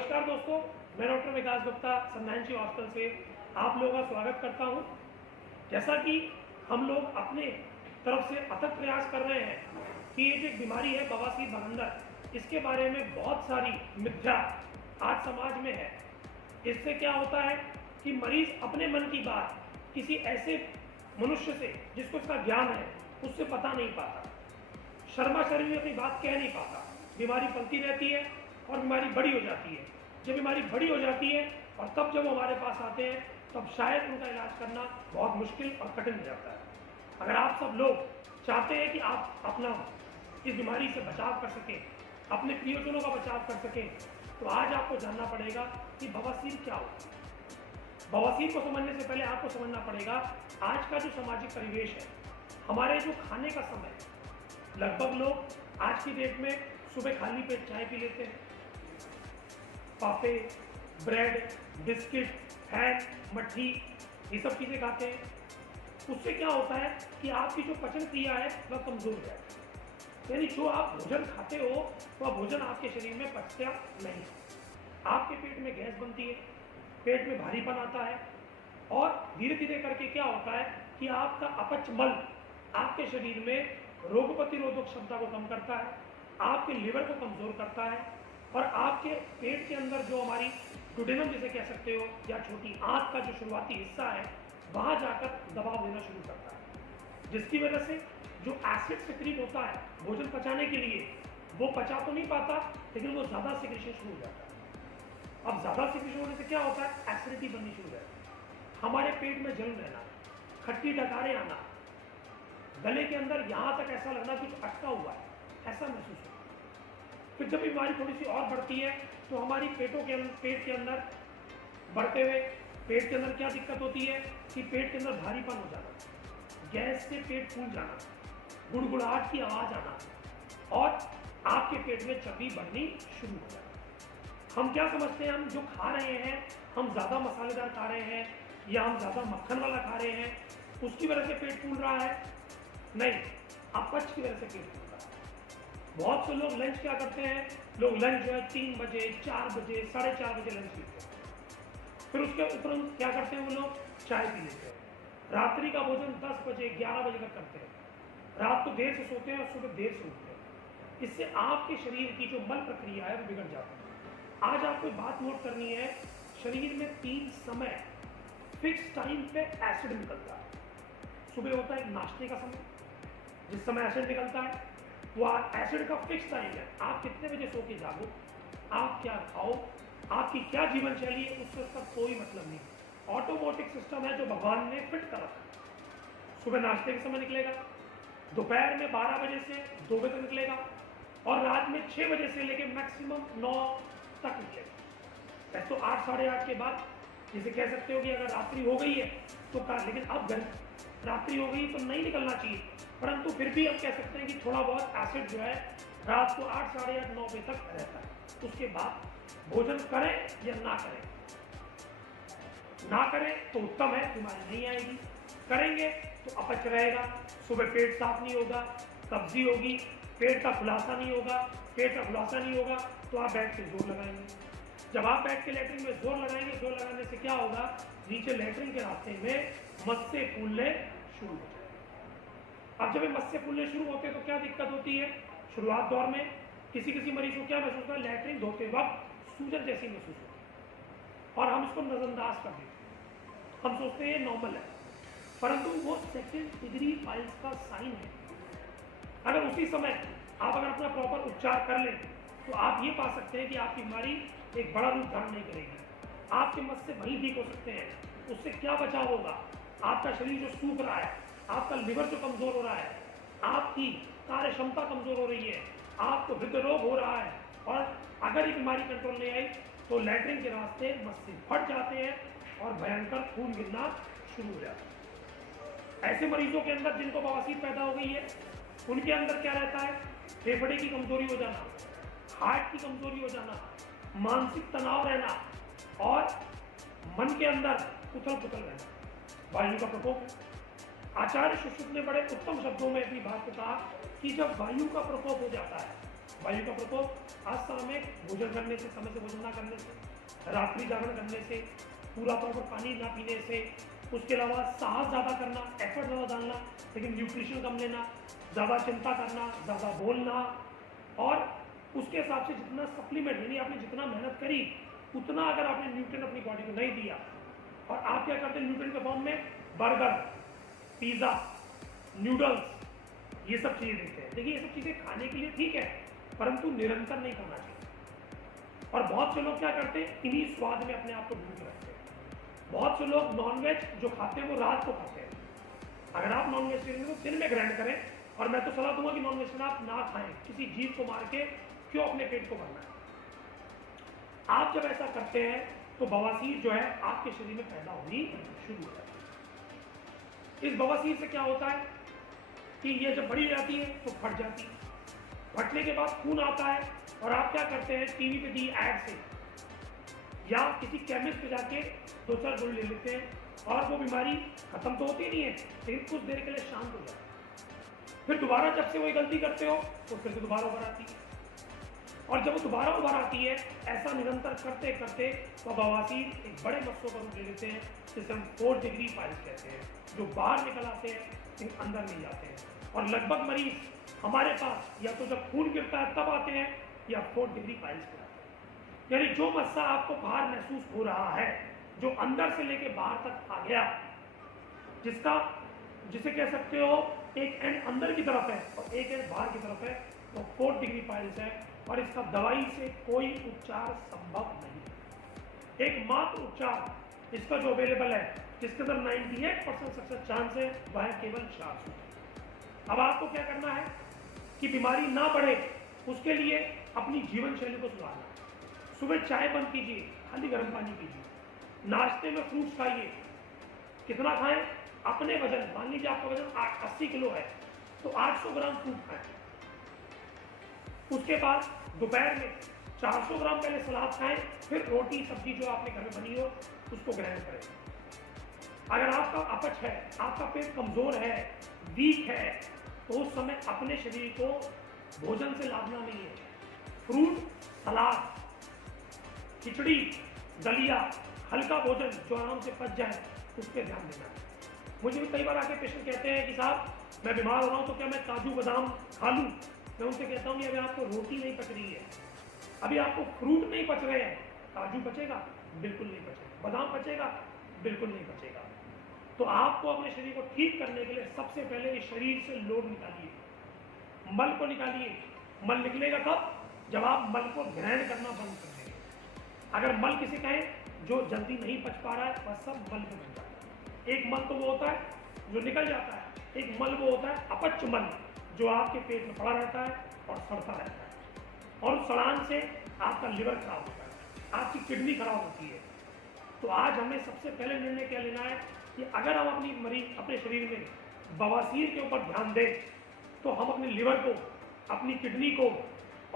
नमस्कार दोस्तों, मैं डॉक्टर विकास गुप्ता संधानची हॉस्टल से आप लोगों का स्वागत करता हूं। जैसा कि हम लोग अपने तरफ से अथक प्रयास कर रहे हैं कि ये जो एक बीमारी है बवासीर भगंदर, इसके बारे में बहुत सारी मिथ्या आज समाज में है। इससे क्या होता है कि मरीज अपने मन की बात किसी ऐसे मनुष्य से जिसको इसका ज्ञान है उससे पता नहीं पाता, शर्मा शर्मी अपनी बात कह नहीं पाता, बीमारी फैलती रहती है और बीमारी बड़ी हो जाती है। जब बीमारी बड़ी हो जाती है और तब जब वो हमारे पास आते हैं तब शायद उनका इलाज करना बहुत मुश्किल और कठिन हो जाता है। अगर आप सब लोग चाहते हैं कि आप अपना इस बीमारी से बचाव कर सकें, अपने प्रियजनों का बचाव कर सकें, तो आज आपको जानना पड़ेगा कि बवासीर क्या होता है। बवासीर को समझने से पहले आपको समझना पड़ेगा आज का जो सामाजिक परिवेश है, हमारे जो खाने का समय, लगभग लोग आज की डेट में सुबह खाली पेट चाय पी लेते हैं, पापे, ब्रेड, बिस्किट, हैक, मट्ठी, ये सब चीज़ें खाते हैं। उससे क्या होता है कि आपकी जो पचन क्रिया है वह कमज़ोर हो जाती है। यानी जो आप भोजन खाते हो वह भोजन आपके शरीर में पचता नहीं। आपके पेट में गैस बनती है, पेट में भारीपन आता है और धीरे धीरे करके क्या होता है कि आपका अपच मल आपके शरीर में रोग प्रतिरोधक क्षमता को कम करता है, आपके लिवर को कमज़ोर करता है और आपके पेट के अंदर जो हमारी डुडेनम जिसे कह सकते हो या छोटी आंत का जो शुरुआती हिस्सा है वहाँ जाकर दबाव देना शुरू करता है, जिसकी वजह से जो एसिड सिक्रीट होता है भोजन पचाने के लिए वो पचा तो नहीं पाता, लेकिन वो ज़्यादा सिक्रेशन शुरू हो जाता है। अब ज़्यादा सिक्रेशन होने से क्या होता है, एसिडिटी बननी शुरू हो जाती है, हमारे पेट में जलन रहना, खट्टी डकारें आना, गले के अंदर यहाँ तक ऐसा लगना कुछ अटका हुआ है, ऐसा महसूस होता है। फिर जब बीमारी थोड़ी सी और बढ़ती है तो हमारी पेट के अंदर बढ़ते हुए पेट के अंदर क्या दिक्कत होती है कि पेट के अंदर भारीपन हो जाना, गैस से पेट फूल जाना, गुड़गुड़ाहट की आवाज़ आना और आपके पेट में चर्बी बढ़नी शुरू हो जाना। हम क्या समझते हैं, हम जो खा रहे हैं, हम ज़्यादा मसालेदार खा रहे हैं या हम ज़्यादा मक्खन वाला खा रहे हैं, उसकी वजह से पेट फूल रहा है। नहीं, अपच की वजह से पेट फूल रहा है। बहुत से लोग लंच क्या करते हैं, लोग लंच जो है 3 बजे, 4 बजे, 4:30 बजे लंच लेते हैं, फिर उसके उपरांत क्या करते हैं, वो लोग चाय पी लेते हैं, रात्रि का भोजन 10 बजे 11 बजे तक करते हैं, रात को देर से सोते हैं और सुबह देर से उठते हैं। इससे आपके शरीर की जो मल प्रक्रिया है वो बिगड़ जाती है। आज आपको बात नोट करनी है, शरीर में 3 समय फिक्स टाइम पे एसिड निकलता है। सुबह होता है नाश्ते का समय, जिस समय एसिड निकलता है वो एसिड का फिक्स टाइम है। आप कितने बजे सो के जागो, आप क्या खाओ, आपकी क्या जीवन शैली है, उससे उसका कोई मतलब नहीं। ऑटोमेटिक सिस्टम है जो भगवान ने फिट कर रखा है। सुबह नाश्ते के समय निकलेगा, दोपहर में 12 बजे से 2 बजे तक निकलेगा और रात में 6 बजे से लेकर मैक्सिमम 9 तक निकलेगा। वैसे तो 8 साढ़े 8 के बाद जिसे कह सकते हो कि अगर रात्रि हो गई है तो लेकिन अब रात्रि हो गई तो नहीं निकलना चाहिए, परंतु फिर भी हम कह सकते हैं कि थोड़ा बहुत एसिड जो है रात को 8 साढ़े 8 9 बजे तक रहता है। उसके बाद भोजन करें या ना करें, ना करें तो उत्तम है, बीमारी नहीं आएगी, करेंगे तो अपच रहेगा, सुबह पेट साफ नहीं होगा, कब्जी होगी, पेट का खुलासा नहीं होगा, पेट का खुलासा नहीं होगा तो आप बैठ के जोर लगाएंगे। जब आप बैठ के लेटरिन में जोर लगाएंगे, जोर लगाने से क्या होगा, नीचे लेटरिन के रास्ते में मस्से फूलने शुरू हो जाएंगे। अब जब ये मस्से फूलने शुरू होते हैं तो क्या दिक्कत होती है, शुरुआत दौर में किसी मरीज को क्या महसूस होता है, लेटरिन धोते वक्त सूजन जैसी महसूस होती है और हम इसको नजरअंदाज कर देते हैं, हम सोचते हैं ये नॉर्मल है, परंतु वो 2nd डिग्री पाइल्स का साइन है। अगर उसी समय आप अगर अपना प्रॉपर उपचार कर लें तो आप ये पा सकते हैं कि आपकी बीमारी एक बड़ा रूप धारण नहीं करेगी। आपके मस्से भली ठीक हो सकते हैं, उससे क्या बचाव होगा, आपका शरीर जो सूख रहा है, आपका लिवर जो कमजोर हो रहा है, आपकी कार्य क्षमता कमजोर हो रही है, आपको हृदय रोग हो रहा है और अगर ये बीमारी कंट्रोल नहीं आई तो लैट्रिन के रास्ते मस्से फट जाते हैं और भयंकर खून गिरना शुरू हो जाता है। ऐसे मरीजों के अंदर जिनको बवासीर पैदा हो गई है, उनके अंदर क्या रहता है, फेफड़े की कमजोरी हो जाना, हार्ट की कमजोरी हो जाना, मानसिक तनाव रहना और मन के अंदर उथल पुथल रहना, वायु का प्रकोप है। आचार्य सुश्रुत ने बड़े उत्तम शब्दों में अपनी बात को कहा कि जब वायु का प्रकोप हो जाता है, वायु का प्रकोप असामयिक भोजन करने से, समय से भोजन ना करने से, रात्रि जागरण करने से, पूरा प्रॉपर पानी ना पीने से, उसके अलावा साहस ज़्यादा करना, एफर्ट ज़्यादा डालना लेकिन न्यूट्रिशन कम लेना, ज़्यादा चिंता करना, ज़्यादा बोलना, और उसके हिसाब से जितना सप्लीमेंट यानी आपने जितना मेहनत करी उतना अगर आपने न्यूट्रिएंट अपनी बॉडी को नहीं दिया, और आप क्या करते हैं न्यूट्रिएंट के फॉर्म में बर्गर, पिज़्ज़ा, नूडल्स, ये सब चीज़ें देते हैं। देखिए ये सब चीज़ें खाने के लिए ठीक है, परंतु निरंतर नहीं खाना चाहिए। और बहुत से लोग क्या करते हैं, इन्हीं स्वाद में अपने आप को डूबे रखते हैं। बहुत से लोग नॉनवेज जो खाते हैं वो रात को खाते हैं। अगर आप नॉन वेजिटेरियन हो तो दिन में ग्रहण करें, और मैं तो सलाह दूंगा कि नॉन वेजिटेरियन आप ना खाएं। किसी जीव को मार के क्यों अपने पेट को भरना है। आप जब ऐसा करते हैं तो बवासीर जो है आपके शरीर में पैदा होनी शुरू हो जाती है। इस बवासीर से क्या होता है कि ये जब बड़ी जाती है तो फट जाती है, फटने के बाद खून आता है, और आप क्या करते हैं टीवी पे दी एड से या किसी केमिस्ट पे जाके 2-4 गोली ले लेते हैं, और वो बीमारी खत्म तो होती नहीं है लेकिन कुछ देर के लिए शांत हो जाती है। फिर दोबारा जब से वही गलती करते हो तो फिर से दोबारा उभर आती है, और जब वो दोबारा उभर आती है ऐसा निरंतर करते करते वो बवासीर एक बड़े मस्सों का रूप ले लेते हैं, जिसे हम 4 डिग्री पाइल्स कहते हैं, जो बाहर निकल आते हैं लेकिन अंदर नहीं जाते हैं। और लगभग मरीज हमारे पास या तो जब खून गिरता है तब आते हैं या 4 डिग्री पाइल्स पर आते हैं। यानी जो मस्सा आपको बाहर महसूस हो रहा है, जो अंदर से लेके बाहर तक आ गया, जिसे कह सकते हो एक एंड अंदर की तरफ है और एक एंड बाहर की तरफ है, तो 4 डिग्री पाइल्स है, और इसका दवाई से कोई उपचार संभव नहीं है। एकमात्र उपचार इसका जो अवेलेबल है, जिसके अंदर 98% सक्सेस चांस है, वह है केवल 400। अब आपको क्या करना है कि बीमारी ना बढ़े, उसके लिए अपनी जीवन शैली को सुधारना। सुबह चाय बंद कीजिए, खाली गर्म पानी पीजिए, नाश्ते में फ्रूट्स खाइए। कितना खाएं? अपने वजन, मान लीजिए आपका वजन 80 किलो है तो 800 ग्राम फ्रूट खाएं। उसके बाद दोपहर में 400 ग्राम पहले सलाद खाएं, फिर रोटी सब्जी जो आपने घर में बनी हो उसको ग्रहण करें। अगर आपका अपच है, आपका पेट कमजोर है, वीक है, तो उस समय अपने शरीर को भोजन से लादना नहीं है। फ्रूट, सलाद, खिचड़ी, दलिया, हल्का भोजन जो आराम से पच जाए, उस पर ध्यान देना है। मुझे भी कई बार आके पेशेंट कहते हैं कि साहब मैं बीमार हो रहा हूँ तो क्या मैं काजू बादाम खा लूँ? मैं उनसे कहता हूँ कि अभी आपको रोटी नहीं पच रही है, अभी आपको फ्रूट नहीं पच रहे हैं, काजू पचेगा? बिल्कुल नहीं पचेगा। बादाम पचेगा? बिल्कुल नहीं पचेगा। तो आपको अपने शरीर को ठीक करने के लिए सबसे पहले इस शरीर से लोड निकालिए, मल को निकालिए। मल निकलेगा कब? जब आप मल को ग्रहण करना बंद कर देंगे। अगर मल किसी कहें जो जल्दी नहीं पच पा रहा है, वह सब मल में बन जाता है। एक मल तो वो होता है जो निकल जाता है, एक मल वो होता है अपच मल, जो आपके पेट में पड़ा रहता है और सड़ता रहता है, और उस सड़ान से आपका लिवर खराब होता है, आपकी किडनी खराब होती है। तो आज हमें सबसे पहले निर्णय क्या लेना है कि अगर हम अपने शरीर में बवासीर के ऊपर ध्यान दें तो हम अपने लिवर को, अपनी किडनी को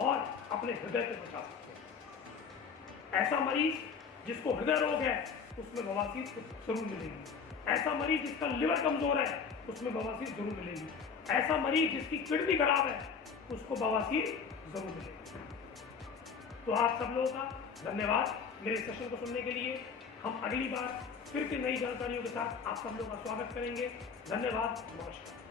और अपने हृदय को बचा सकते हैं। ऐसा मरीज जिसको हृदय रोग है उसमें बवासीर जरूर मिलेगी। ऐसा मरीज जिसका लिवर कमजोर है उसमें बवासीर जरूर मिलेगी। ऐसा मरीज जिसकी किडनी खराब है उसको बवासीर जरूर मिलेगी। तो आप सब लोगों का धन्यवाद मेरे सेशन को सुनने के लिए। हम अगली बार फिर से नई जानकारियों के साथ आप सब लोगों का स्वागत करेंगे। धन्यवाद, नमस्कार।